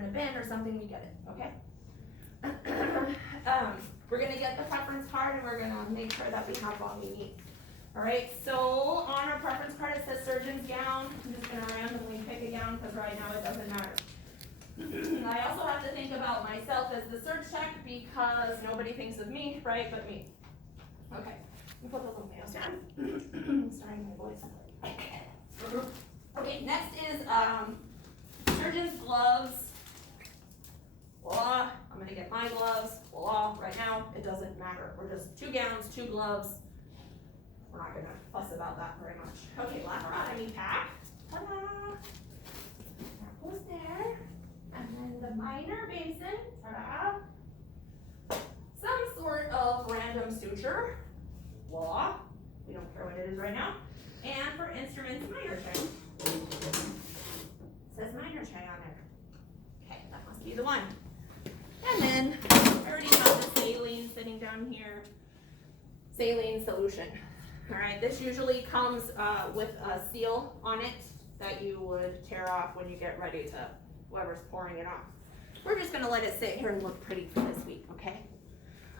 in a bin or something, we get it, okay? We're gonna get the preference card and we're gonna make sure that we have all we need. All right, so on our preference card it says surgeon's gown. I'm just gonna randomly pick a gown because right now it doesn't matter. I also have to think about myself as the surge tech because nobody thinks of me, right, but me. Okay, let me put the little nails down. Sorry, my voice. Okay, next is surgeon's gloves. Voila, I'm gonna get my gloves. Voila, right now it doesn't matter. We're just 2 gowns, 2 gloves. We're not gonna fuss about that very much. Okay, laparotomy pack. Ta-da! That goes there. And then the minor basin. Ta-da! Some sort of random suture. Voila. We don't care what it is right now. And for instruments, minor tray. It says minor tray on there. Okay, that must be the one. And then I already have the saline sitting down here. Saline solution. All right, this usually comes with a seal on it that you would tear off when you get ready to, whoever's pouring it on. We're just gonna let it sit here and look pretty for this week, okay?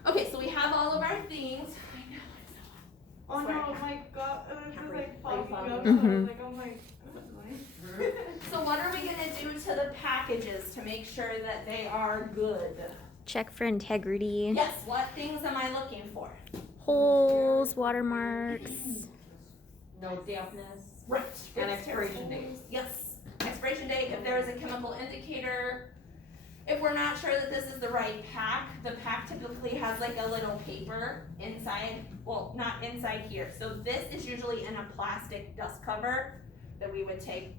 Okay, so we have all of our things. I know, it's so Oh Sorry, no, my God, it was like popping up, so I was Mhm. like, oh my. So what are we gonna do to the packages to make sure that they are good? Check for integrity. Yes, what things am I looking for? Holes, watermarks. No dampness. Right. And expiration date. Yes, expiration date, if there is a chemical indicator. If we're not sure that this is the right pack, the pack typically has like a little paper inside, well, not inside here. So this is usually in a plastic dust cover that we would take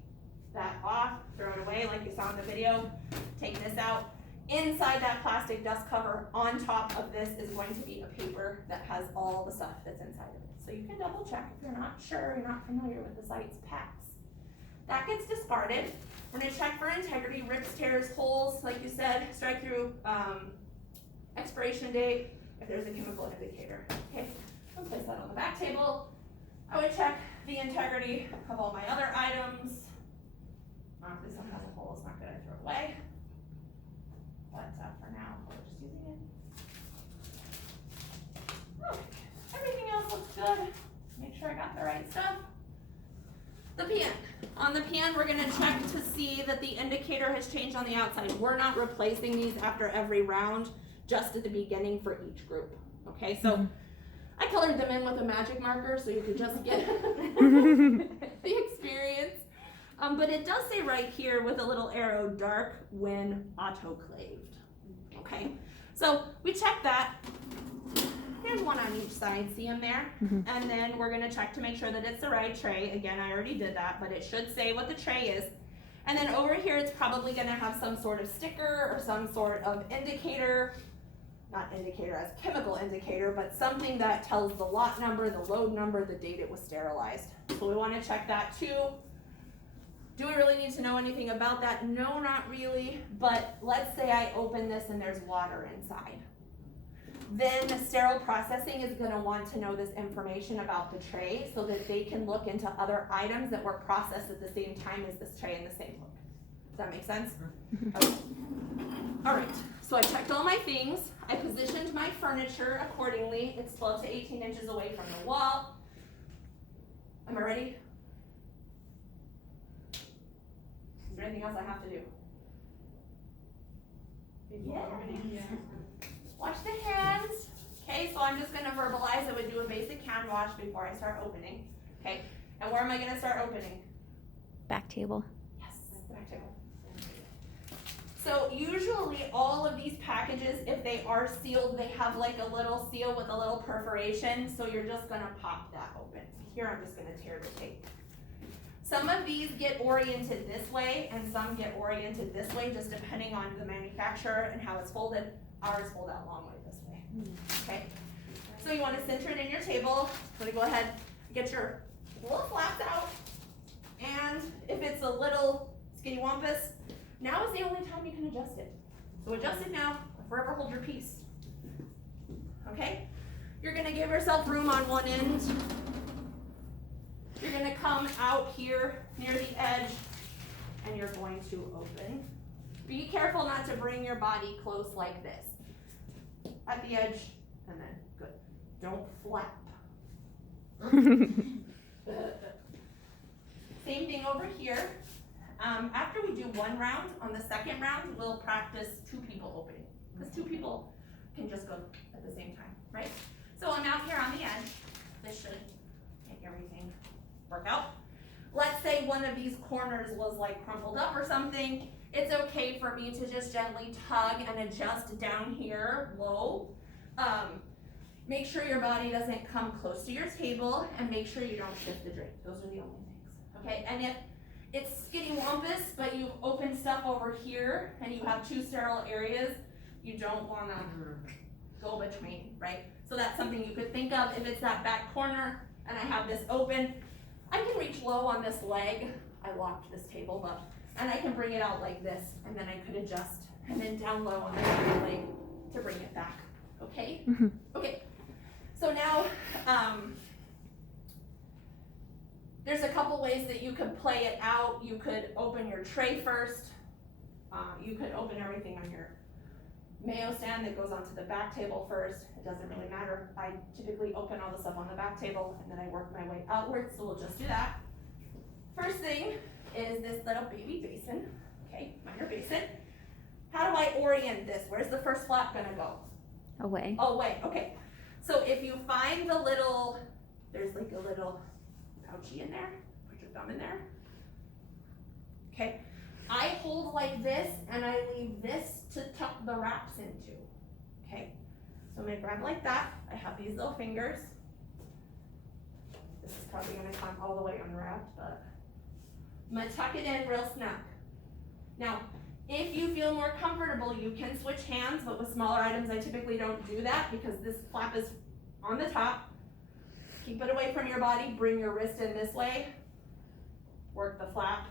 that off, throw it away like you saw in the video, take this out. Inside that plastic dust cover, on top of this is going to be a paper that has all the stuff that's inside of it. So you can double check if you're not sure, you're not familiar with the site's packs. That gets discarded. We're gonna check for integrity, rips, tears, holes, like you said, strike through, expiration date, if there's a chemical indicator. Okay, I'll place that on the back table. I would check the integrity of all my other items. This one has a hole, it's not good, I throw it away. But for now, we're just using it. Okay. Everything else looks good. Make sure I got the right stuff. The pan. On the pan, we're gonna check to see that the indicator has changed on the outside. We're not replacing these after every round, just at the beginning for each group. Okay, so I colored them in with a magic marker so you could just get the experience. But it does say right here with a little arrow, dark when autoclaved. Okay, so we check that. There's one on each side, see them there? And then we're gonna check to make sure that it's the right tray. Again, I already did that, but it should say what the tray is. And then over here, it's probably gonna have some sort of sticker or some sort of indicator, not indicator as chemical indicator, but something that tells the lot number, the load number, the date it was sterilized. So we wanna check that too. Do we really need to know anything about that? No, not really, but let's say I open this and there's water inside. Then sterile processing is gonna want to know this information about the tray so that they can look into other items that were processed at the same time as this tray in the same look. Does that make sense? Okay. All right, so I checked all my things. I positioned my furniture accordingly. It's 12 to 18 inches away from the wall. Am I ready? Is there anything else I have to do? Yeah. Wash the hands. Okay, so I'm just gonna verbalize. I would do a basic hand wash before I start opening. Okay, and where am I gonna start opening? Back table. Yes, back table. So usually all of these packages, if they are sealed, they have like a little seal with a little perforation. So you're just gonna pop that open. Here I'm just gonna tear the tape. Some of these get oriented this way and some get oriented this way, just depending on the manufacturer and how it's folded. Ours fold out long way this way. Okay, so you want to center it in your table. So go ahead, get your little flaps out, and if it's a little skinny wampus, now is the only time you can adjust it. So adjust it now, or forever hold your peace. Okay, you're gonna give yourself room on one end. You're gonna come out here near the edge, and you're going to open. Be careful not to bring your body close like this. At the edge, and then, good. Don't flap. Same thing over here. After we do one round, on the second round, we'll practice two people opening. Because two people can just go at the same time, right? So I'm out here on the edge. This should make everything work out. Let's say one of these corners was like crumpled up or something. It's okay for me to just gently tug and adjust down here low. Make sure your body doesn't come close to your table, and make sure you don't shift the drape. Those are the only things, okay? And if it's skittywampus, but you've opened stuff over here and you have two sterile areas, you don't wanna go between, right? So that's something you could think of. If it's that back corner and I have this open, I can reach low on this leg. I locked this table up, and I can bring it out like this, and then I could adjust, and then down low on the other leg to bring it back, okay? Okay, so now, there's a couple ways that you could play it out. You could open your tray first. You could open everything on your mayo stand that goes onto the back table first. It doesn't really matter. I typically open all the stuff on the back table, and then I work my way outwards, so we'll just do that. First thing is this little baby basin, okay, minor basin. How do I orient this? Where's the first flap gonna go? Away. Away, okay. So if you find the little, there's like a little pouchy in there, put your thumb in there. Okay, I hold like this and I leave this to tuck the wraps into, okay? So I'm gonna grab like that. I have these little fingers. This is probably gonna come all the way unwrapped, but I'm gonna tuck it in real snug. Now, if you feel more comfortable, you can switch hands, but with smaller items, I typically don't do that because this flap is on the top. Keep it away from your body, bring your wrist in this way, work the flap,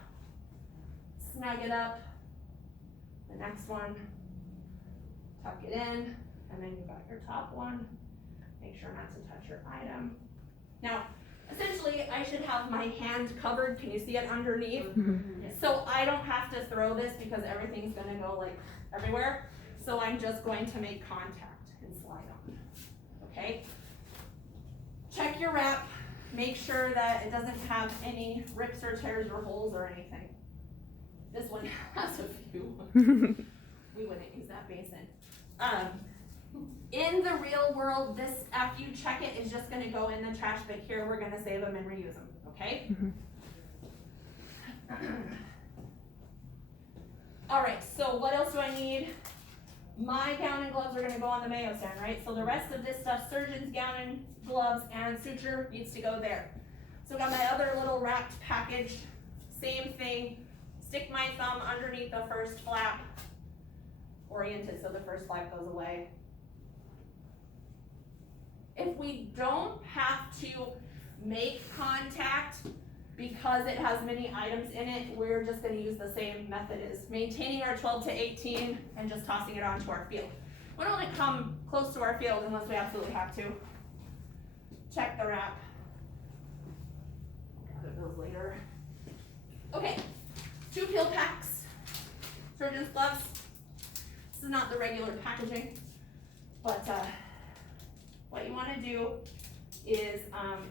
snug it up. The next one, tuck it in, and then you got your top one. Make sure not to touch your item. Now, essentially, I should have my hand covered. Can you see it underneath? So I don't have to throw this because everything's gonna go like everywhere. So I'm just going to make contact and slide on, okay? Check your wrap. Make sure that it doesn't have any rips or tears or holes or anything. This one has a few. We wouldn't use that basin. In the real world, this, after you check it, is just gonna go in the trash, but here we're gonna save them and reuse them, okay? All right, so what else do I need? My gown and gloves are gonna go on the mayo stand, right? So the rest of this stuff, surgeon's gown and gloves and suture, needs to go there. So I got my other little wrapped package, same thing. Stick my thumb underneath the first flap, orient it so the first flap goes away. If we don't have to make contact because it has many items in it, we're just gonna use the same method as maintaining our 12 to 18 and just tossing it onto our field. We don't wanna come close to our field unless we absolutely have to. Check the wrap. Gather those later. Okay, 2 peel packs, surgeon's gloves. This is not the regular packaging, but what you wanna do is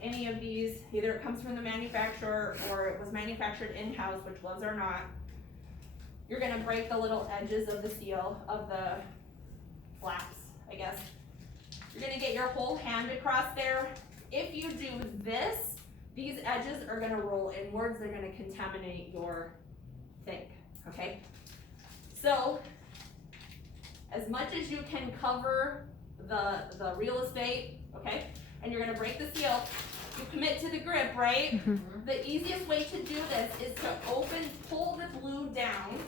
any of these, either it comes from the manufacturer or it was manufactured in-house, which gloves are not. You're gonna break the little edges of the seal, of the flaps, I guess. You're gonna get your whole hand across there. If you do this, these edges are gonna roll inwards, they're gonna contaminate your thing, okay? So, as much as you can cover the real estate, okay? And you're gonna break the seal, you commit to the grip, right? The easiest way to do this is to pull the glue down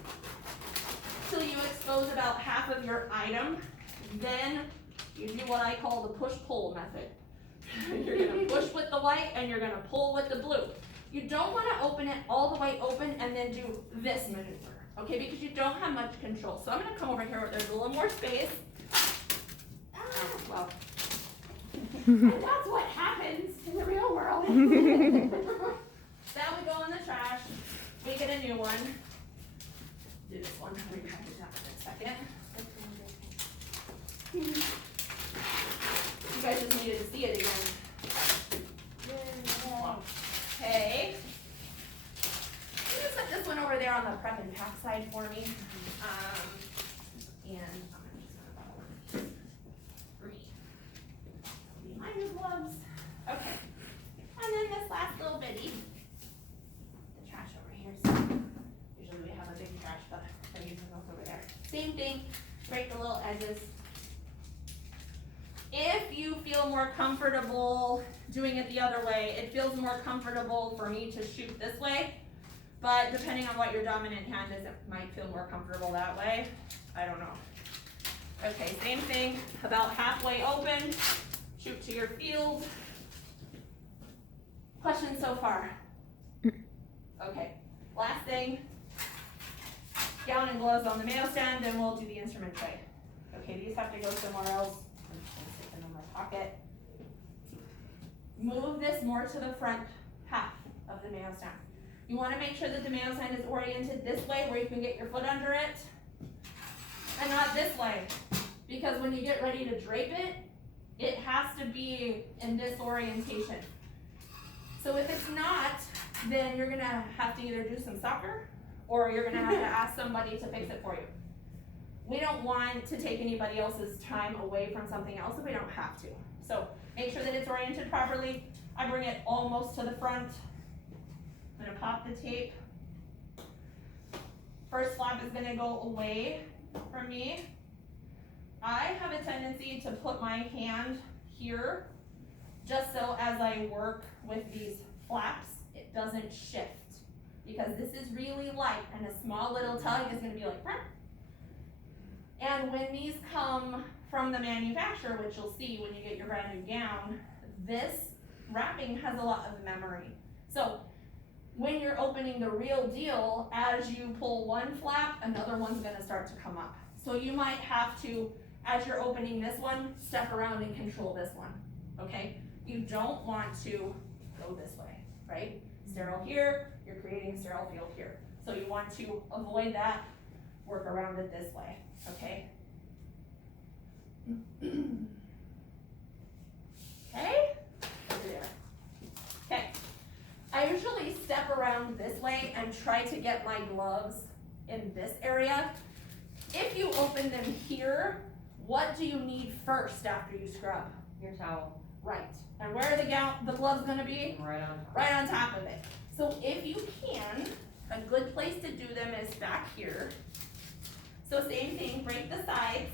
till you expose about half of your item. Then you do what I call the push-pull method. You're gonna push with the white and you're gonna pull with the blue. You don't wanna open it all the way open and then do this maneuver, okay? Because you don't have much control. So I'm gonna come over here where there's a little more space. Well. And that's what happens in the real world. That would go in the trash. We get a new one. Do this one. Same thing, break the little edges. If you feel more comfortable doing it the other way, it feels more comfortable for me to shoot this way, but depending on what your dominant hand is, it might feel more comfortable that way. I don't know. Okay, same thing, about halfway open, shoot to your field. Questions so far? Okay, last thing, gown and gloves on the mayo stand, and we'll do the instrument tray. Okay, these have to go somewhere else. I'm just gonna stick them in my pocket. Move this more to the front half of the mayo stand. You wanna make sure that the mayo stand is oriented this way where you can get your foot under it, and not this way. Because when you get ready to drape it, it has to be in this orientation. So if it's not, then you're gonna have to either do some soccer or you're gonna have to ask somebody to fix it for you. We don't want to take anybody else's time away from something else if we don't have to. So make sure that it's oriented properly. I bring it almost to the front. I'm gonna pop the tape. First flap is gonna go away from me. I have a tendency to put my hand here just so as I work with these flaps, it doesn't shift. Because this is really light and a small little tug is gonna be like, "Rah." And when these come from the manufacturer, which you'll see when you get your brand new gown, this wrapping has a lot of memory. So when you're opening the real deal, as you pull one flap, another one's gonna start to come up. So you might have to, as you're opening this one, step around and control this one, okay? You don't want to go this way, right? Sterile here, you're creating a sterile field here. So you want to avoid that, work around it this way, okay? Okay, over there. Okay, I usually step around this way and try to get my gloves in this area. If you open them here, what do you need first after you scrub? Your towel. Right, and where are the gloves gonna be? Right on top. Right on top of it. So if you can, a good place to do them is back here. So same thing, break the sides,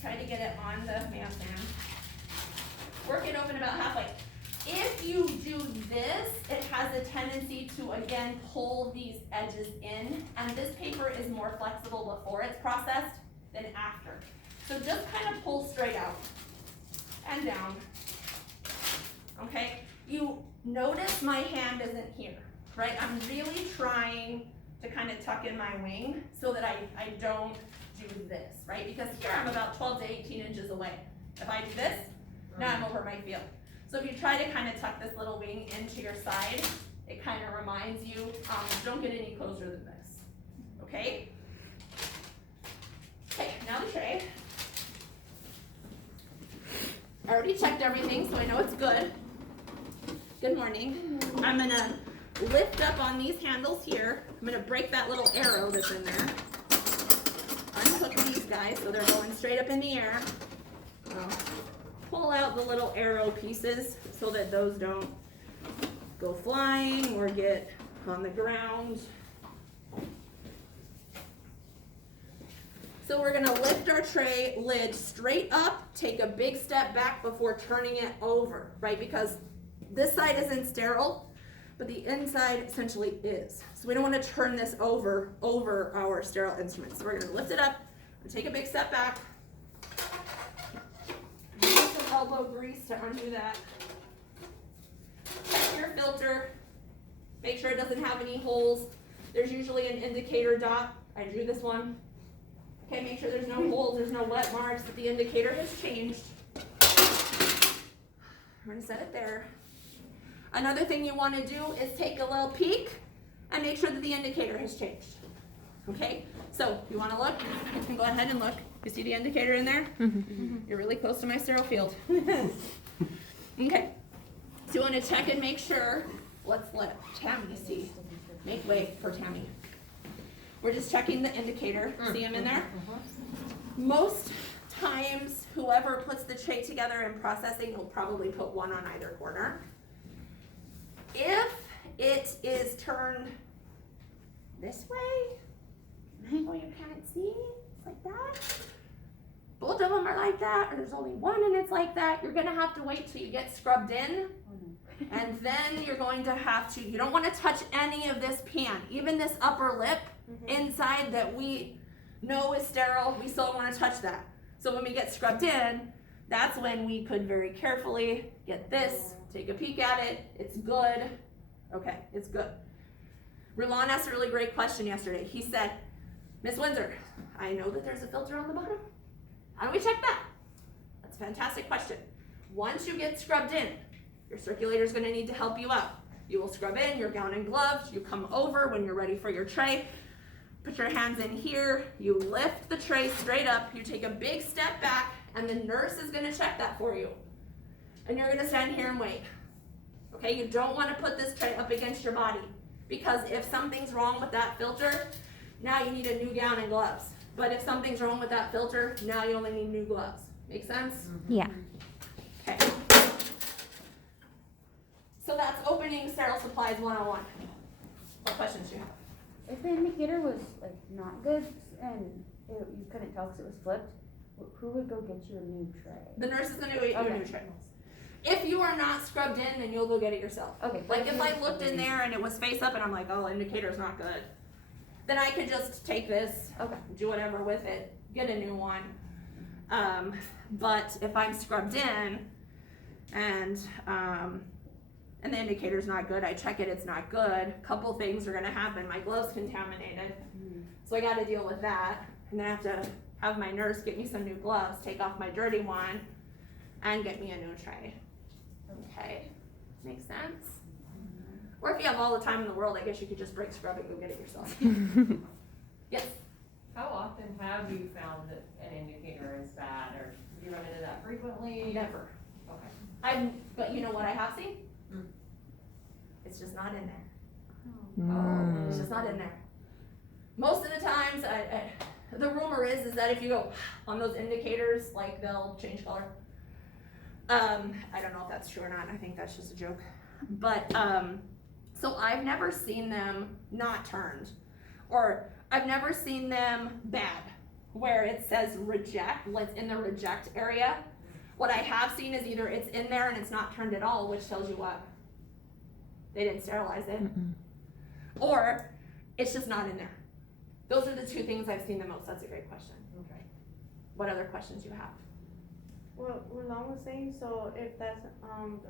try to get it on the mayo stand. Work it open about halfway. If you do this, it has a tendency to again pull these edges in, and this paper is more flexible before it's processed than after. So just kind of pull straight out and down. Okay, you notice my hand isn't here, right? I'm really trying to kind of tuck in my wing so that I don't do this, right? Because here I'm about 12 to 18 inches away. If I do this, now I'm over my field. So if you try to kind of tuck this little wing into your side, it kind of reminds you, don't get any closer than this, okay? Okay, now the tray. I already checked everything, so I know it's good. Good morning. I'm gonna lift up on these handles here. I'm gonna break that little arrow that's in there. Unhook these guys so they're going straight up in the air. Pull out the little arrow pieces so that those don't go flying or get on the ground. So we're gonna lift our tray lid straight up, take a big step back before turning it over, right? Because this side isn't sterile, but the inside essentially is. So we don't wanna turn this over our sterile instruments. So we're gonna lift it up and take a big step back. Use some elbow grease to undo that. Check your filter. Make sure it doesn't have any holes. There's usually an indicator dot. I drew this one. Okay, make sure there's no holes, there's no wet marks, that the indicator has changed. We're gonna set it there. Another thing you wanna do is take a little peek and make sure that the indicator has changed. Okay, so you wanna look, you can go ahead and look. You see the indicator in there? You're really close to my sterile field. Okay, so you wanna check and make sure. Let's let Tammy see. Make way for Tammy. We're just checking the indicator. See him in there? Most times, whoever puts the tray together in processing will probably put one on either corner. If it is turned this way, I know you can't see, it's like that. Both of them are like that, or there's only one and it's like that. You're gonna have to wait till you get scrubbed in. And then you're going to have to, you don't want to touch any of this pan, even this upper lip inside that we know is sterile, we still don't want to touch that. So when we get scrubbed in, that's when we could very carefully get this, take a peek at it, it's good. Okay, it's good. Rulon asked a really great question yesterday. He said, Miss Windsor, I know that there's a filter on the bottom. How do we check that? That's a fantastic question. Once you get scrubbed in, your circulator is going to need to help you out. You will scrub in your gown and gloves. You come over when you're ready for your tray. Put your hands in here. You lift the tray straight up. You take a big step back, and the nurse is going to check that for you. And you're going to stand here and wait. Okay, you don't want to put this tray up against your body, because if something's wrong with that filter, now you need a new gown and gloves. But if something's wrong with that filter, now you only need new gloves. Make sense? Yeah. Okay. So that's opening sterile supplies 101. What questions do you have? If the indicator was like not good and you couldn't tell because it was flipped, who would go get you a new tray? The nurse is going to get you a new tray. If you are not scrubbed in, then you'll go get it yourself. Okay. Like if I looked in there and it was face up and I'm like, oh, indicator's not good, then I could just take this, do whatever with it, get a new one. But if I'm scrubbed in and the indicator's not good, I check it, it's not good, couple things are gonna happen. My glove's contaminated, so I gotta deal with that. And then I have to have my nurse get me some new gloves, take off my dirty one, and get me a new tray. Okay, makes sense? Or if you have all the time in the world, I guess you could just break scrub and go get it yourself. Yes? How often have you found that an indicator is bad, or do you run into that frequently? Never. Okay. But you know what I have seen? It's just not in there. Mm. It's just not in there. Most of the times, the rumor is that if you go on those indicators, like they'll change color. I don't know if that's true or not. I think that's just a joke. But, so I've never seen them not turned, or I've never seen them bad, where it says reject, like in the reject area. What I have seen is either it's in there and it's not turned at all, which tells you what? They didn't sterilize it. Or it's just not in there. Those are the two things I've seen the most. That's a great question. Okay. What other questions do you have? Well, Rulon was saying, so if that's,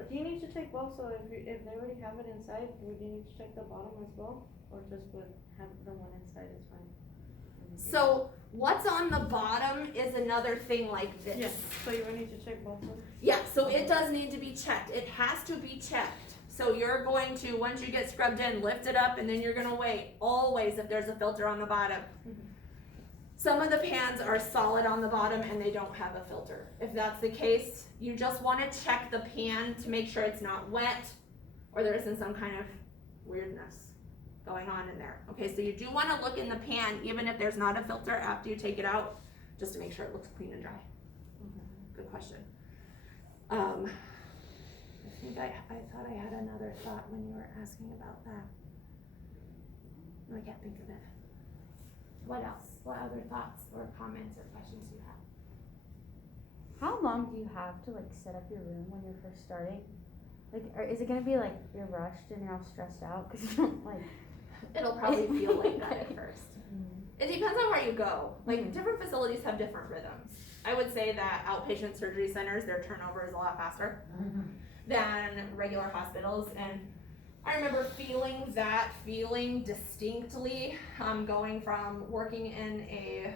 do you need to check both? So if they already have it inside, would you need to check the bottom as well? Or just have the one inside is fine? So what's on the bottom is another thing like this. Yes, so you would need to check both of them? Yeah, so it does need to be checked. It has to be checked. So you're going to, once you get scrubbed in, lift it up, and then you're gonna wait, always, if there's a filter on the bottom. Some of the pans are solid on the bottom and they don't have a filter. If that's the case, you just wanna check the pan to make sure it's not wet or there isn't some kind of weirdness going on in there. Okay, so you do wanna look in the pan, even if there's not a filter, after you take it out, just to make sure it looks clean and dry. Good question. I think I thought I had another thought when you were asking about that. I can't think of it. What else? What other thoughts or comments or questions do you have? How long do you have to like set up your room when you're first starting? Like, is it gonna be like you're rushed and you're all stressed out because you don't like? It'll probably feel like that at first. It depends on where you go. Like different facilities have different rhythms. I would say that outpatient surgery centers, their turnover is a lot faster than regular hospitals, and I remember feeling that feeling distinctly, going from working in a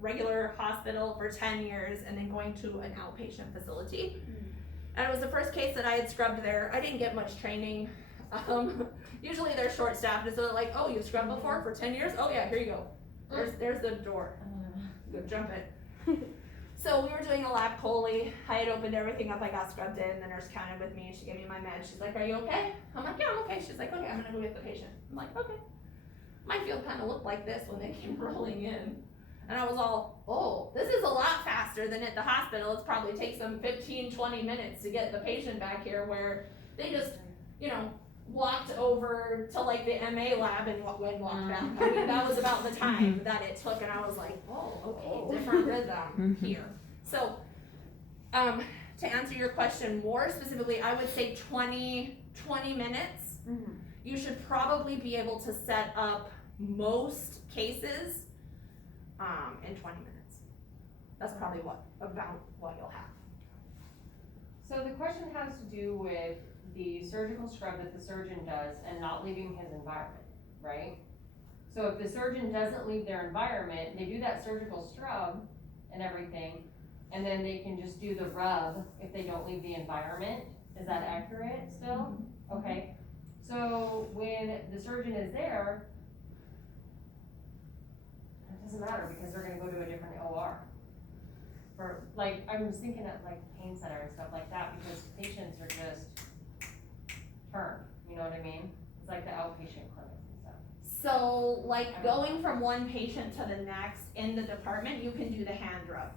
regular hospital for 10 years and then going to an outpatient facility. And it was the first case that I had scrubbed there. I didn't get much training. Usually they're short staffed, and so they're like, oh, you've scrubbed before for 10 years? Oh yeah, here you go. There's the door. Go jump it. So we were doing a lap chole. I had opened everything up. I got scrubbed in. The nurse counted with me. She gave me my meds. She's like, are you okay? I'm like, yeah, I'm okay. She's like, okay, I'm gonna go get the patient. I'm like, okay. My field kind of looked like this when they came rolling in. And I was all, oh, this is a lot faster than at the hospital. It probably takes them 15, 20 minutes to get the patient back here, where they just, walked over to like the MA lab and walked back. I mean, that was about the time that it took, and I was like, oh, okay, different rhythm here. So, to answer your question more specifically, I would say 20 minutes. Mm-hmm. You should probably be able to set up most cases in 20 minutes. That's probably about what you'll have. So the question has to do with the surgical scrub that the surgeon does and not leaving his environment, right? So if the surgeon doesn't leave their environment, they do that surgical scrub and everything, and then they can just do the rub if they don't leave the environment. Is that accurate still? Okay. So when the surgeon is there, it doesn't matter because they're gonna go to a different OR. For, like, I was thinking of like pain center and stuff like that, because patients are just turned, you know what I mean? It's like the outpatient clinics and stuff. So like going from one patient to the next in the department, you can do the hand rub.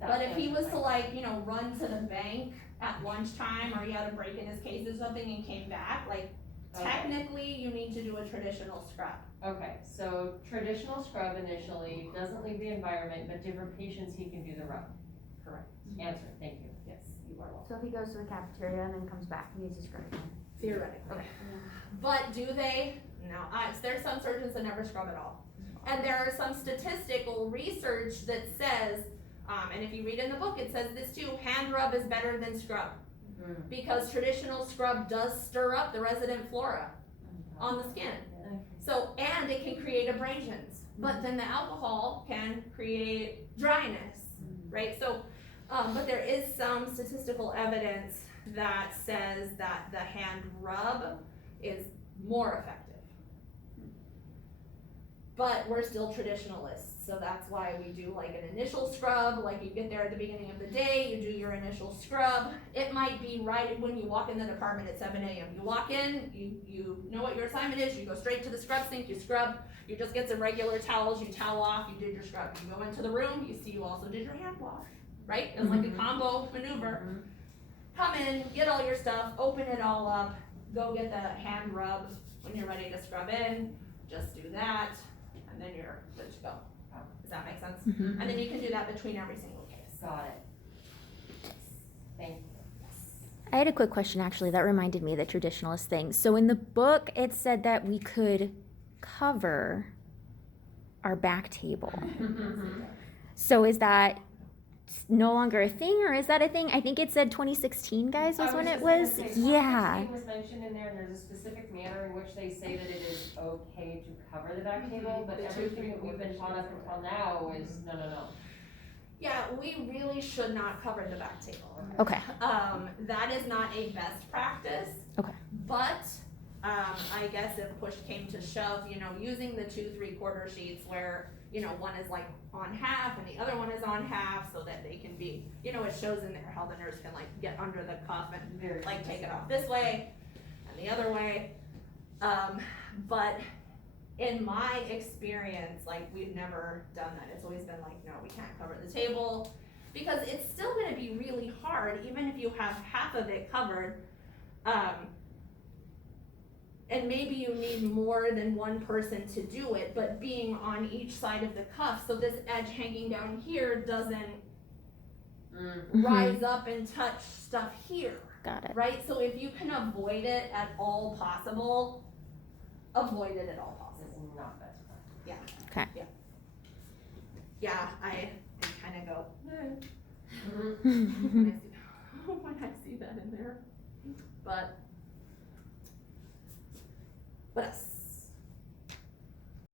But if he was to like, run to the bank at lunchtime, or he had a break in his case or something and came back, like technically you need to do a traditional scrub. Okay, so traditional scrub initially, doesn't leave the environment, but different patients, he can do the rub. Correct. Answer, thank you. Yes, you are welcome. So if he goes to the cafeteria and then comes back, he needs to scrub again. Theoretically. But do they? No, there's some surgeons that never scrub at all. And there are some statistical research that says, and if you read in the book, it says this too, hand rub is better than scrub. Because traditional scrub does stir up the resident flora on the skin. So, and it can create abrasions, but then the alcohol can create dryness, right? So, but there is some statistical evidence that says that the hand rub is more effective. But we're still traditionalists, so that's why we do like an initial scrub, like you get there at the beginning of the day, you do your initial scrub. It might be right when you walk in the department at 7 a.m. You walk in, you know what your assignment is, you go straight to the scrub sink, you scrub, you just get some regular towels, you towel off, you did your scrub. You go into the room, you see you also did your hand wash, right? It's like a combo maneuver. Come in, get all your stuff, open it all up, go get the hand rub when you're ready to scrub in, just do that. And then you're good to go. Does that make sense? Mm-hmm. And then you can do that between every single case. Got it. Thank you. I had a quick question actually that reminded me of the traditionalist thing. So in the book, it said that we could cover our back table. So is that no longer a thing, or is that a thing? I think it said 2016, guys, was when it was. Yeah. 2016 was mentioned in there, and there's a specific manner in which they say that it is okay to cover the back table, but everything that we've been taught up until now is no. Yeah, we really should not cover the back table. Okay. That is not a best practice. Okay. But I guess if push came to shove, using the 2 3/4 sheets where, one is like on half and the other one is on half, so that they can be, it shows in there how the nurse can like get under the cuff and like take it off this way and the other way. But in my experience, like we've never done that. It's always been like, no, we can't cover the table, because it's still gonna be really hard, even if you have half of it covered. And maybe you need more than one person to do it, but being on each side of the cuff, so this edge hanging down here doesn't rise up and touch stuff here, Got it. right? So if you can avoid it at all possible, avoid it at all possible. This is not best practice. Okay. Yeah, I kind of go, when I see that in there. But what else?